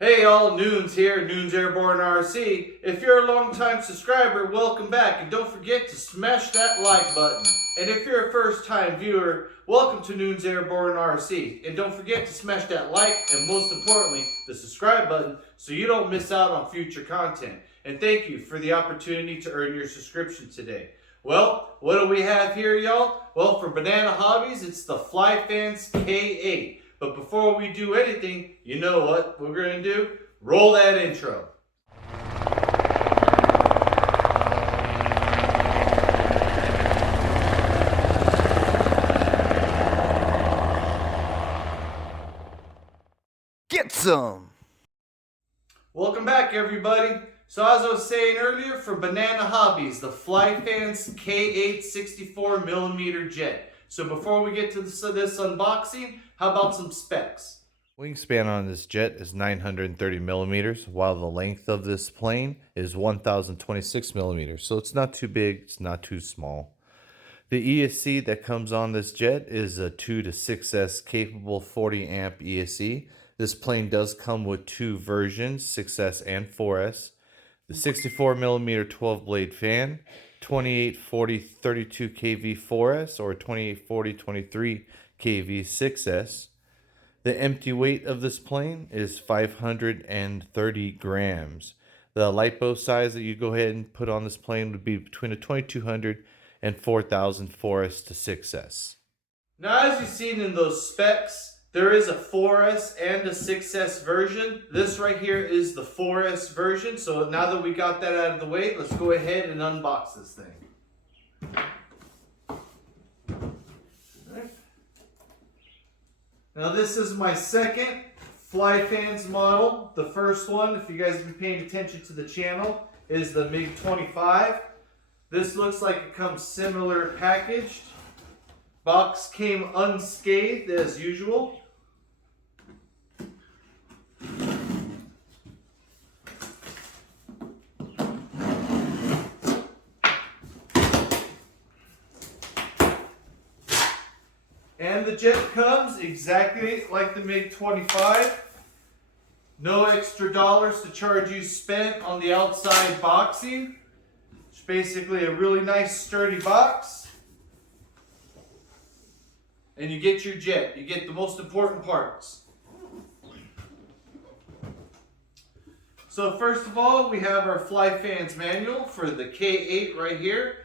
Hey y'all, Noons here, Noons Airborne RC. If you're a long-time subscriber, welcome back, and don't forget to smash that like button. And if you're a first-time viewer, welcome to Noons Airborne RC. And don't forget to smash that like, and most importantly, the subscribe button, so you don't miss out on future content. And thank you for the opportunity to earn your subscription today. Well, what do we have here, y'all? Well, for Banana Hobbies, it's the Flyfans K-8. But before we do anything, you know what we're going to do? Roll that intro. Get some! Welcome back, everybody. So as I was saying earlier, for Banana Hobbies, the Flyfans K-8 64mm jet. So before we get to this unboxing, how about some specs? Wingspan on this jet is 930 millimeters, while the length of this plane is 1026 millimeters. So it's not too big, it's not too small. The ESC that comes on this jet is a 2 to 6S capable 40 amp ESC. This plane does come with two versions, 6S and 4S. The 64 millimeter 12 blade fan, 2840 32 kV 4S or 2840 23 kV 6S. The empty weight of this plane is 530 grams. The lipo size that you go ahead and put on this plane would be between a 2200 and 4000 4S to 6S. Now, as you've seen in those specs, there is a 4S and a 6S version. This right here is the 4S version. So now that we got that out of the way, let's go ahead and unbox this thing. Now this is my second Flyfans model. The first one, if you guys have been paying attention to the channel, is the MiG-25. This looks like it comes similar packaged. Box came unscathed as usual. And the jet comes exactly like the MiG-25. No extra dollars to charge you spent on the outside boxing. It's basically a really nice sturdy box. And you get your jet. You get the most important parts. So first of all, we have our Flyfans manual for the K-8 right here.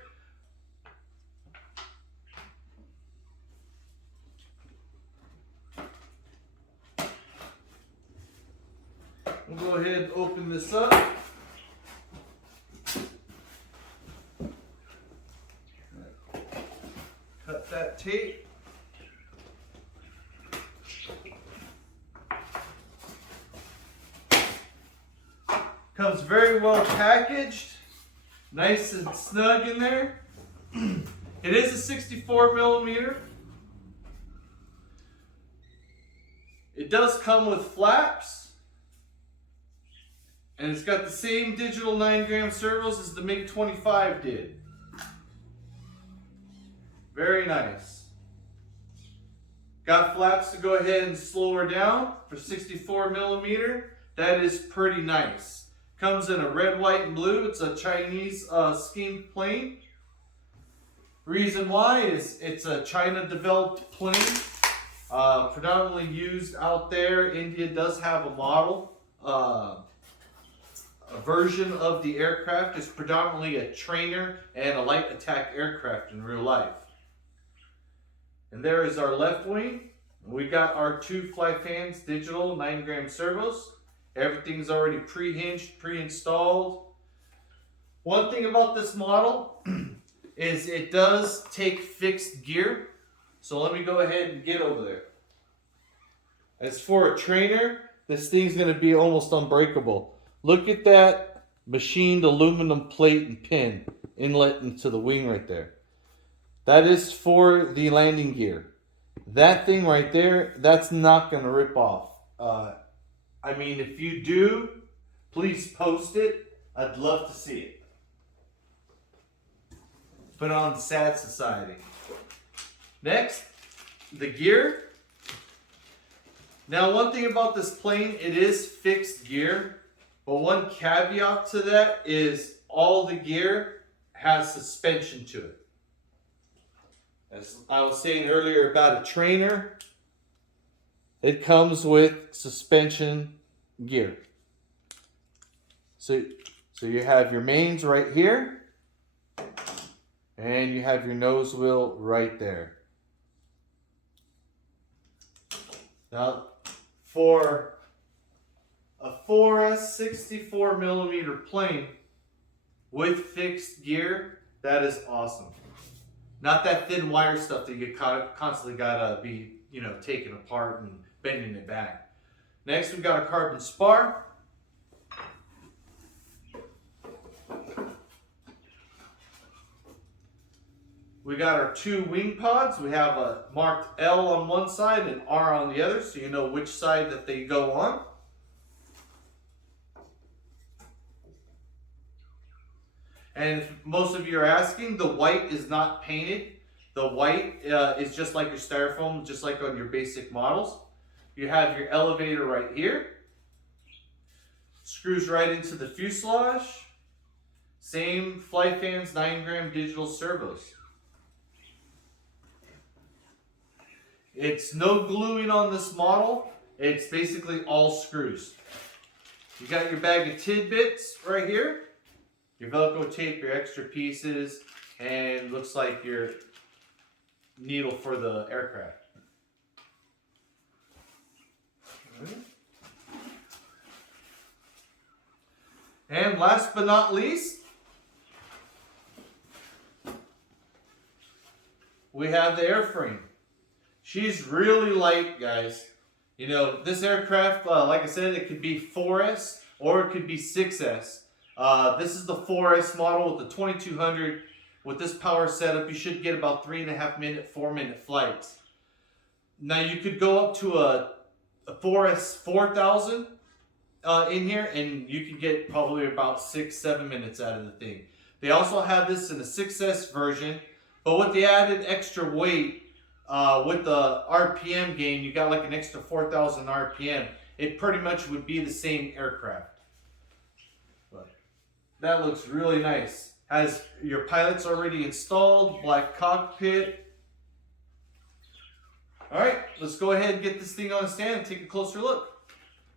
We'll go ahead and open this up. Cut that tape. Comes very well packaged. Nice and snug in there. It is a 64 millimeter. It does come with flaps. And it's got the same digital 9-gram servos as the MiG-25 did. Very nice. Got flaps to go ahead and slow her down for 64 millimeter. That is pretty nice. Comes in a red, white, and blue. It's a Chinese scheme plane. Reason why is it's a China-developed plane. Predominantly used out there. India does have a model. A version of the aircraft is predominantly a trainer and a light attack aircraft in real life. And there is our left wing. We got our two Flyfans digital 9-gram servos. Everything's already pre-hinged, pre-installed. One thing about this model is it does take fixed gear. So let me go ahead and get over there. As for a trainer, this thing's going to be almost unbreakable. Look at that machined aluminum plate and pin inlet into the wing right there. That is for the landing gear. That thing right there, that's not going to rip off. I mean, if you do, please post it. I'd love to see it. Put it on the Sad Society. Next, the gear. Now, one thing about this plane, it is fixed gear, but one caveat to that is all the gear has suspension to it. As I was saying earlier about a trainer, it comes with suspension gear. So you have your mains right here, and you have your nose wheel right there. Now, for a 4S 64mm plane with fixed gear, that is awesome. Not that thin wire stuff that you constantly gotta be, taking apart and bending it back. Next, we've got a carbon spar. We got our 2 wing pods. We have a marked L on one side and R on the other, so you know which side that they go on. And if most of you are asking, the white is not painted. The white is just like your styrofoam, just like on your basic models. You have your elevator right here. Screws right into the fuselage. Same Flyfans 9-gram digital servos. It's no gluing on this model. It's basically all screws. You got your bag of tidbits right here. Your Velcro tape, your extra pieces, and looks like your needle for the aircraft. And last but not least, we have the airframe. She's really light, guys. This aircraft, like I said, it could be 4S or it could be 6S. This is the 4S model with the 2200. With this power setup, you should get about 3.5 minute, 4-minute flights. Now you could go up to a 4S 4000 in here, and you can get probably about 6-7 minutes out of the thing. They also have this in a 6S version, but with the added extra weight, with the RPM gain, you got like an extra 4,000 RPM. It pretty much would be the same aircraft. But that looks really nice. Has your pilots already installed, black cockpit. All right, let's go ahead and get this thing on a stand and take a closer look.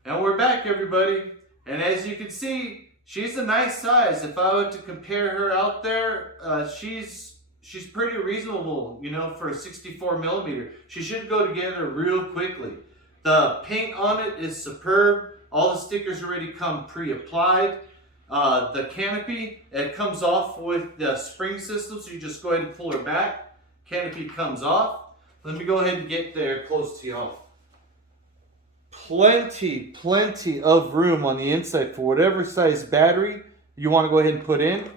And we're back, everybody. And as you can see, she's a nice size. If I were to compare her out there, she's pretty reasonable, for a 64mm. She should go together real quickly. The paint on it is superb. All the stickers already come pre-applied. The canopy, it comes off with the spring system, so you just go ahead and pull her back. Canopy comes off. Let me go ahead and get there close to y'all. Plenty of room on the inside for whatever size battery you want to go ahead and put in.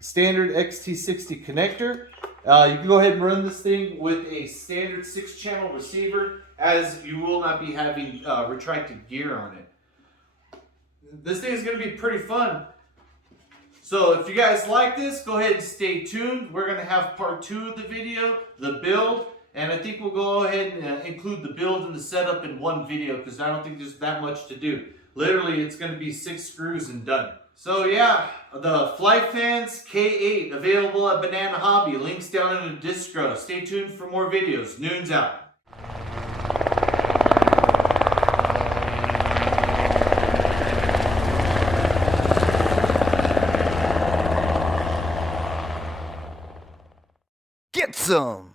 Standard XT60 connector. You can go ahead and run this thing with a standard 6-channel receiver, as you will not be having retracted gear on it. This thing is going to be pretty fun. So if you guys like this, go ahead and stay tuned. We're going to have part 2 of the video, the build, and I think we'll go ahead and include the build and the setup in one video, because I don't think there's that much to do. Literally, it's going to be 6 screws and done. So yeah, the Flyfans K-8 available at Banana Hobby. Links down in the description. Stay tuned for more videos. Noon's out. Get some!